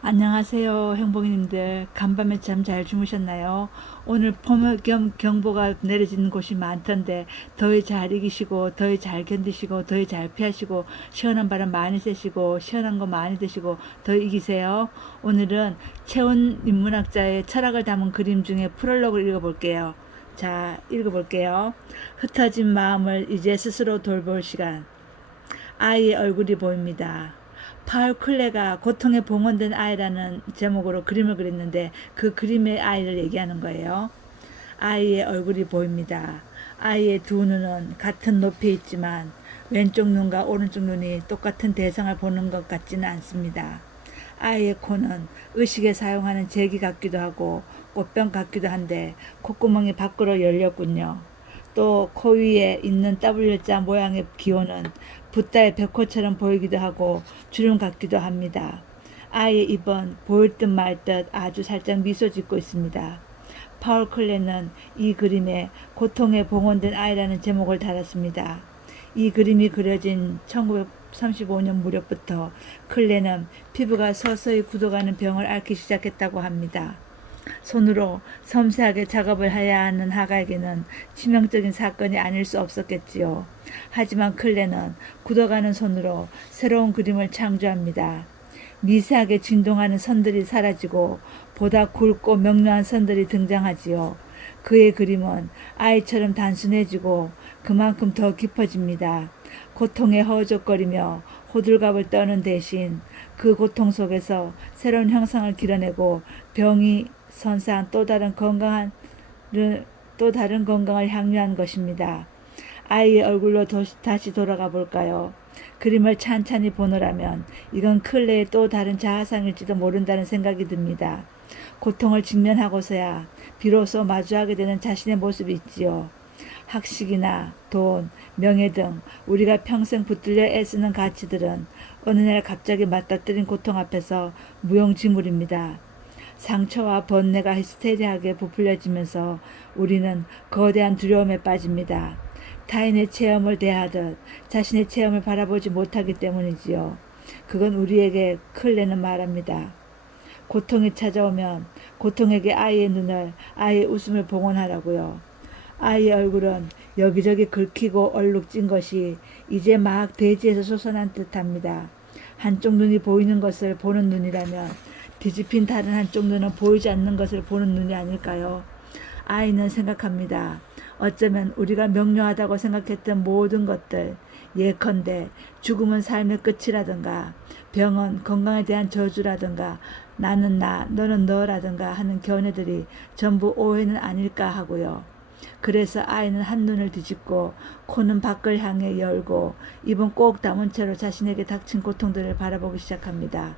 안녕하세요, 행복이님들. 간밤에 잠 잘 주무셨나요? 오늘 폭염 경보가 내려지는 곳이 많던데 더위 잘 이기시고 더위 잘 견디시고 더위 잘 피하시고 시원한 바람 많이 쐬시고 시원한 거 많이 드시고 더위 이기세요. 오늘은 채운 인문학자의 철학을 담은 그림 중에 프롤로그를 읽어볼게요. 자, 읽어볼게요. 흩어진 마음을 이제 스스로 돌볼 시간. 아이의 얼굴이 보입니다. 파울 클레가 고통에 봉헌된 아이라는 제목으로 그림을 그렸는데 그 그림의 아이를 얘기하는 거예요. 아이의 얼굴이 보입니다. 아이의 두 눈은 같은 높이에 있지만 왼쪽 눈과 오른쪽 눈이 똑같은 대상을 보는 것 같지는 않습니다. 아이의 코는 의식에 사용하는 제기 같기도 하고 꽃병 같기도 한데 콧구멍이 밖으로 열렸군요. 또 코 위에 있는 W자 모양의 기호는 붓다의 백호처럼 보이기도 하고 주름 같기도 합니다. 아이의 입은 보일 듯 말 듯 아주 살짝 미소 짓고 있습니다. 파울 클레는 이 그림에 고통에 봉헌된 아이라는 제목을 달았습니다. 이 그림이 그려진 1935년 무렵부터 클레는 피부가 서서히 굳어가는 병을 앓기 시작했다고 합니다. 손으로 섬세하게 작업을 해야 하는 하가에게는 치명적인 사건이 아닐 수 없었겠지요. 하지만 클레는 굳어가는 손으로 새로운 그림을 창조합니다. 미세하게 진동하는 선들이 사라지고 보다 굵고 명료한 선들이 등장하지요. 그의 그림은 아이처럼 단순해지고 그만큼 더 깊어집니다. 고통에 허우적거리며 호들갑을 떠는 대신 그 고통 속에서 새로운 형상을 길어내고 병이 선사한 또 다른 건강을 향유한 것입니다. 아이의 얼굴로 다시 돌아가 볼까요? 그림을 찬찬히 보노라면 이건 클레의 또 다른 자아상일지도 모른다는 생각이 듭니다. 고통을 직면하고서야 비로소 마주하게 되는 자신의 모습이 있지요. 학식이나 돈, 명예 등 우리가 평생 붙들려 애쓰는 가치들은 어느 날 갑자기 맞닥뜨린 고통 앞에서 무용지물입니다. 상처와 번뇌가 히스테리하게 부풀려지면서 우리는 거대한 두려움에 빠집니다. 타인의 체험을 대하듯 자신의 체험을 바라보지 못하기 때문이지요. 그건 우리에게 클레는 말합니다. 고통이 찾아오면 고통에게 아이의 눈을, 아이의 웃음을 봉헌하라고요. 아이의 얼굴은 여기저기 긁히고 얼룩진 것이 이제 막 대지에서 솟아난 듯합니다. 한쪽 눈이 보이는 것을 보는 눈이라면 뒤집힌 다른 한쪽 눈은 보이지 않는 것을 보는 눈이 아닐까요? 아이는 생각합니다. 어쩌면 우리가 명료하다고 생각했던 모든 것들, 예컨대 죽음은 삶의 끝이라든가 병은 건강에 대한 저주라든가 나는 나, 너는 너라든가 하는 견해들이 전부 오해는 아닐까 하고요. 그래서 아이는 한눈을 뒤집고 코는 밖을 향해 열고 입은 꼭 다문 채로 자신에게 닥친 고통들을 바라보기 시작합니다.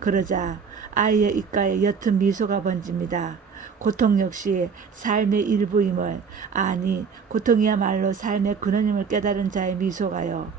그러자 아이의 입가에 옅은 미소가 번집니다. 고통 역시 삶의 일부임을, 아니 고통이야말로 삶의 근원임을 깨달은 자의 미소가요.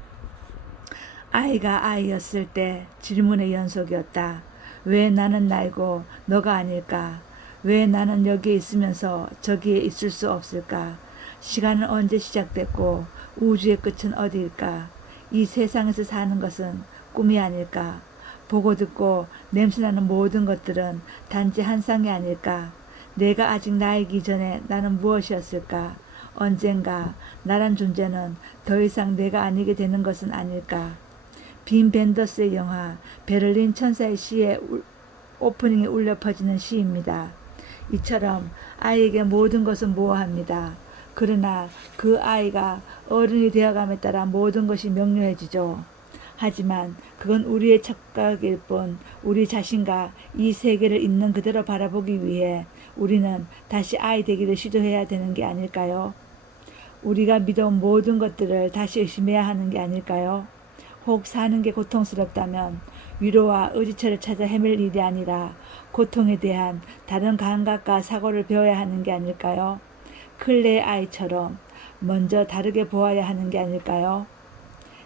아이가 아이였을 때 질문의 연속이었다. 왜 나는 나이고 너가 아닐까? 왜 나는 여기에 있으면서 저기에 있을 수 없을까? 시간은 언제 시작됐고 우주의 끝은 어디일까? 이 세상에서 사는 것은 꿈이 아닐까? 보고 듣고 냄새나는 모든 것들은 단지 한 쌍이 아닐까? 내가 아직 나이기 전에 나는 무엇이었을까? 언젠가 나란 존재는 더 이상 내가 아니게 되는 것은 아닐까? 빈 벤더스의 영화 베를린 천사의 시의 오프닝이 울려 퍼지는 시입니다. 이처럼 아이에게 모든 것은 모호합니다. 그러나 그 아이가 어른이 되어감에 따라 모든 것이 명료해지죠. 하지만 그건 우리의 착각일 뿐 우리 자신과 이 세계를 있는 그대로 바라보기 위해 우리는 다시 아이 되기를 시도해야 되는 게 아닐까요? 우리가 믿어온 모든 것들을 다시 의심해야 하는 게 아닐까요? 혹 사는 게 고통스럽다면 위로와 의지처를 찾아 헤맬 일이 아니라 고통에 대한 다른 감각과 사고를 배워야 하는 게 아닐까요? 클레의 아이처럼 먼저 다르게 보아야 하는 게 아닐까요?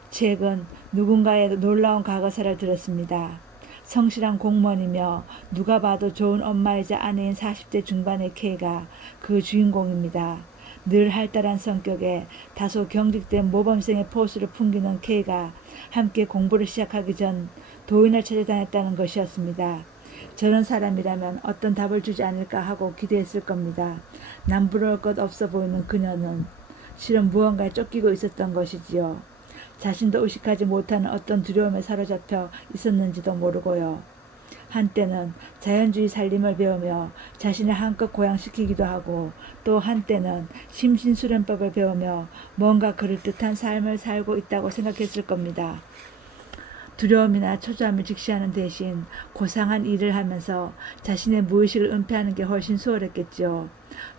최근 누군가의 놀라운 과거사를 들었습니다. 성실한 공무원이며 누가 봐도 좋은 엄마이자 아내인 40대 중반의 K가 그 주인공입니다. 늘 활달한 성격에 다소 경직된 모범생의 포스를 풍기는 K가 함께 공부를 시작하기 전 도인을 찾아다녔다는 것이었습니다. 저런 사람이라면 어떤 답을 주지 않을까 하고 기대했을 겁니다. 남부러울 것 없어 보이는 그녀는 실은 무언가에 쫓기고 있었던 것이지요. 자신도 의식하지 못하는 어떤 두려움에 사로잡혀 있었는지도 모르고요. 한때는 자연주의 살림을 배우며 자신을 한껏 고양시키기도 하고, 또 한때는 심신수련법을 배우며 뭔가 그럴듯한 삶을 살고 있다고 생각했을 겁니다. 두려움이나 초조함을 직시하는 대신 고상한 일을 하면서 자신의 무의식을 은폐하는 게 훨씬 수월했겠죠.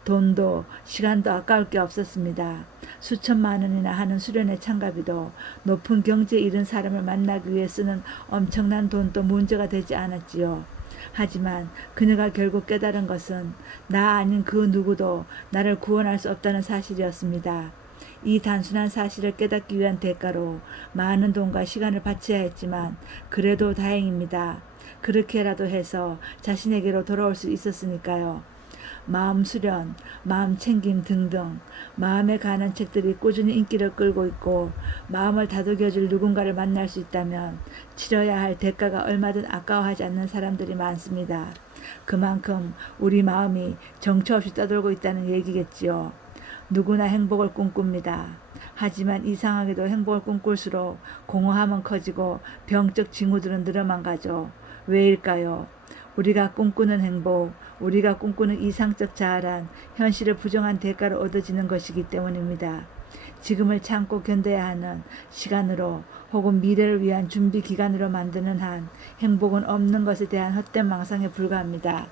돈도 시간도 아까울 게 없었습니다. 수천만 원이나 하는 수련회 참가비도 높은 경지에 이른 사람을 만나기 위해 쓰는 엄청난 돈도 문제가 되지 않았지요. 하지만 그녀가 결국 깨달은 것은 나 아닌 그 누구도 나를 구원할 수 없다는 사실이었습니다. 이 단순한 사실을 깨닫기 위한 대가로 많은 돈과 시간을 바쳐야 했지만 그래도 다행입니다. 그렇게라도 해서 자신에게로 돌아올 수 있었으니까요. 마음 수련, 마음 챙김 등등 마음에 관한 책들이 꾸준히 인기를 끌고 있고, 마음을 다독여줄 누군가를 만날 수 있다면 치러야 할 대가가 얼마든 아까워하지 않는 사람들이 많습니다. 그만큼 우리 마음이 정처 없이 떠돌고 있다는 얘기겠지요. 누구나 행복을 꿈꿉니다. 하지만 이상하게도 행복을 꿈꿀수록 공허함은 커지고 병적 징후들은 늘어만 가죠. 왜일까요? 우리가 꿈꾸는 행복, 우리가 꿈꾸는 이상적 자아란 현실을 부정한 대가로 얻어지는 것이기 때문입니다. 지금을 참고 견뎌야 하는 시간으로 혹은 미래를 위한 준비 기간으로 만드는 한 행복은 없는 것에 대한 헛된 망상에 불과합니다.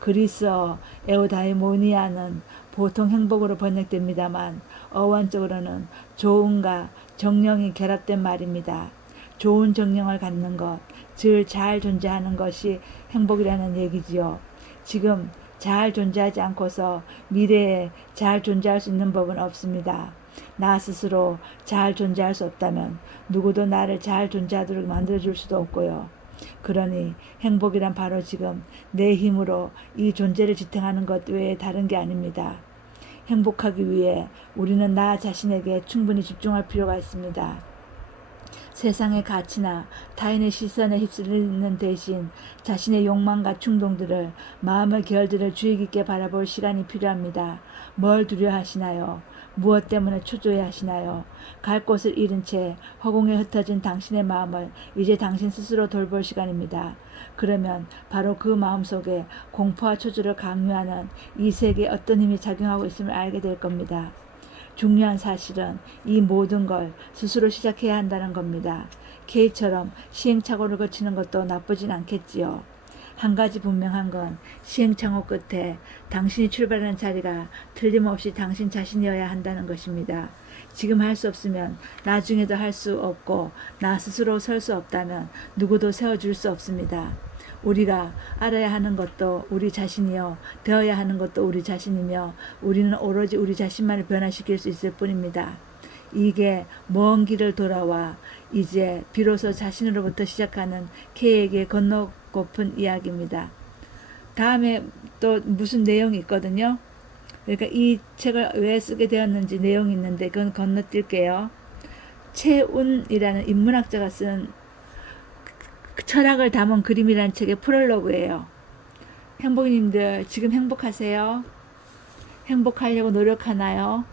그리스어 에우다이모니아는 보통 행복으로 번역됩니다만 어원적으로는 좋음과 정령이 결합된 말입니다. 좋은 정령을 갖는 것, 즉 잘 존재하는 것이 행복이라는 얘기지요. 지금 잘 존재하지 않고서 미래에 잘 존재할 수 있는 법은 없습니다. 나 스스로 잘 존재할 수 없다면 누구도 나를 잘 존재하도록 만들어줄 수도 없고요. 그러니 행복이란 바로 지금 내 힘으로 이 존재를 지탱하는 것 외에 다른 게 아닙니다. 행복하기 위해 우리는 나 자신에게 충분히 집중할 필요가 있습니다. 세상의 가치나 타인의 시선에 휩쓸리는 대신 자신의 욕망과 충동들을, 마음의 결들을 주의 깊게 바라볼 시간이 필요합니다. 뭘 두려워하시나요? 무엇 때문에 초조해하시나요? 갈 곳을 잃은 채 허공에 흩어진 당신의 마음을 이제 당신 스스로 돌볼 시간입니다. 그러면 바로 그 마음속에 공포와 초조를 강요하는 이 세계에 어떤 힘이 작용하고 있음을 알게 될 겁니다. 중요한 사실은 이 모든 걸 스스로 시작해야 한다는 겁니다. K처럼 시행착오를 거치는 것도 나쁘진 않겠지요. 한 가지 분명한 건 시행착오 끝에 당신이 출발하는 자리가 틀림없이 당신 자신이어야 한다는 것입니다. 지금 할 수 없으면 나중에도 할 수 없고, 나 스스로 설 수 없다면 누구도 세워줄 수 없습니다. 우리가 알아야 하는 것도 우리 자신이요, 되어야 하는 것도 우리 자신이며, 우리는 오로지 우리 자신만을 변화시킬 수 있을 뿐입니다. 이게 먼 길을 돌아와 이제 비로소 자신으로부터 시작하는 K에게 건너고픈 이야기입니다. 다음에 또 무슨 내용이 있거든요. 그러니까 이 책을 왜 쓰게 되었는지 내용이 있는데 그건 건너뛸게요. 최운이라는 인문학자가 쓴 철학을 담은 그림이라는 책의 프롤로그예요. 행복님들 지금 행복하세요? 행복하려고 노력하나요?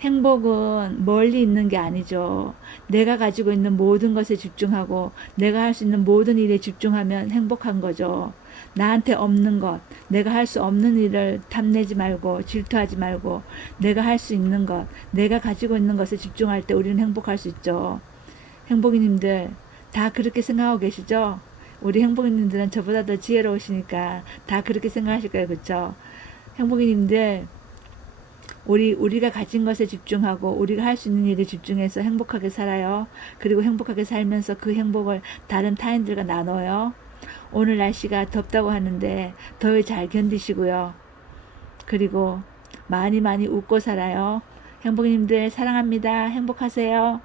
행복은 멀리 있는 게 아니죠. 내가 가지고 있는 모든 것에 집중하고 내가 할 수 있는 모든 일에 집중하면 행복한 거죠. 나한테 없는 것, 내가 할 수 없는 일을 탐내지 말고 질투하지 말고 내가 할 수 있는 것, 내가 가지고 있는 것에 집중할 때 우리는 행복할 수 있죠. 행복이님들 다 그렇게 생각하고 계시죠? 우리 행복이님들은 저보다 더 지혜로우시니까 다 그렇게 생각하실 거예요. 그렇죠? 행복이님들 우리가 가진 것에 집중하고 우리가 할 수 있는 일에 집중해서 행복하게 살아요. 그리고 행복하게 살면서 그 행복을 다른 타인들과 나눠요. 오늘 날씨가 덥다고 하는데 더위 잘 견디시고요. 그리고 많이 웃고 살아요. 행복님들 사랑합니다. 행복하세요.